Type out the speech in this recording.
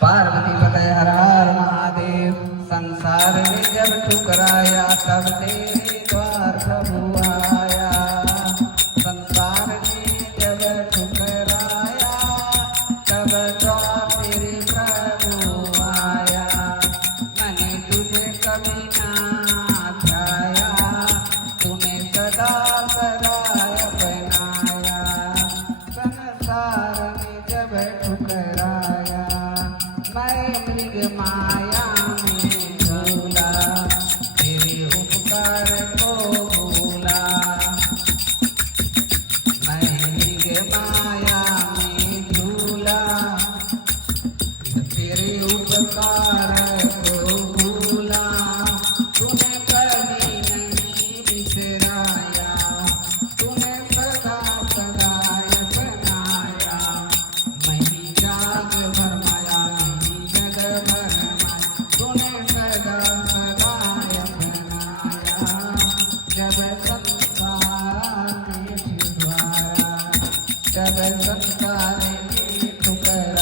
पार्वती पतय हर हर महादेव। संसार में जब ठुकराया तब तेरे द्वार प्रभु आया। संसार में जब ठुकराया तब द्वार तेरे प्रभु आया। मैंने तुझे कभी ना ध्याया, तूने सदा सदा अपनाया। संसार में जब ठुकराया मैं मृग माया में झूला, तेरे उपकार को भूला। मैं मृग माया में झूला, तेरे उपकार को भूला। तूने कभी नहीं बिसराया, तूने सदा सदा अपनाया। मैं जाग भरमाया तूने सदा सदा अपनाया। जब संसार में ठुकराया, जब संसार में ठुकराया।